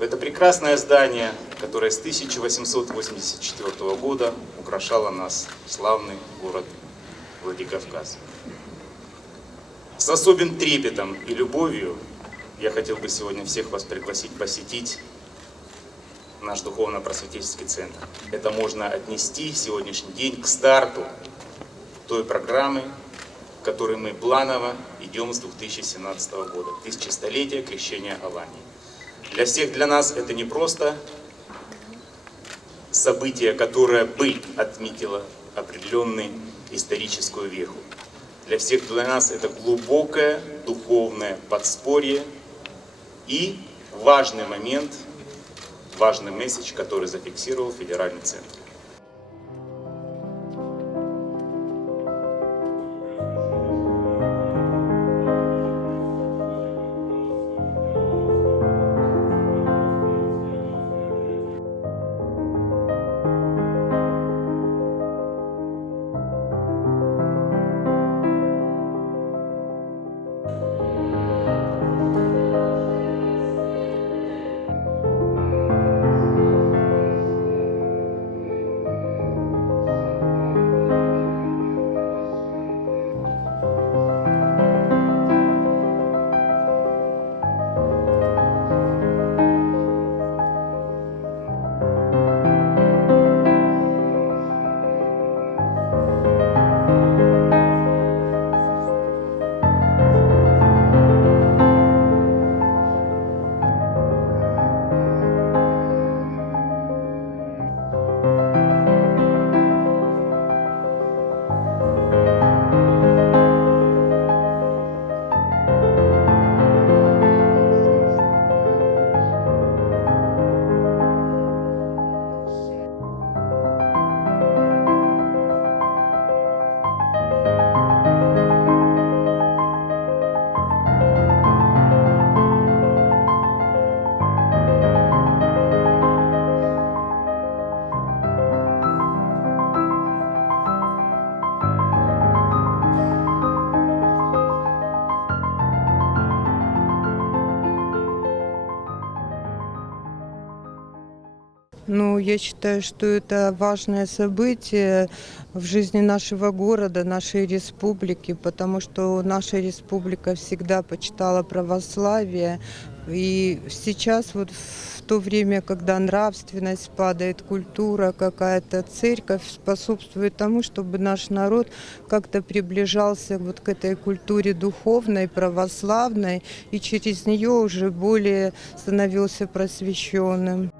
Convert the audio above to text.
Это прекрасное здание, которое с 1884 года украшало нас, славный город Владикавказ. С особым трепетом и любовью я хотел бы сегодня всех вас пригласить посетить наш духовно-просветительский центр. Это можно отнести сегодняшний день к старту той программы, к которой мы планово идем с 2017 года, 1000-летия крещения Алании. Для всех для нас это не просто событие, которое бы отметило определенную историческую веху. Для всех для нас это глубокое духовное подспорье и важный момент, важный месседж, который зафиксировал федеральный центр. Ну, я считаю, что это важное событие в жизни нашего города, нашей республики, потому что наша республика всегда почитала православие. И сейчас, вот в то время, когда нравственность падает, культура какая-то, церковь способствует тому, чтобы наш народ как-то приближался вот к этой культуре духовной, православной, и через нее уже более становился просвещенным.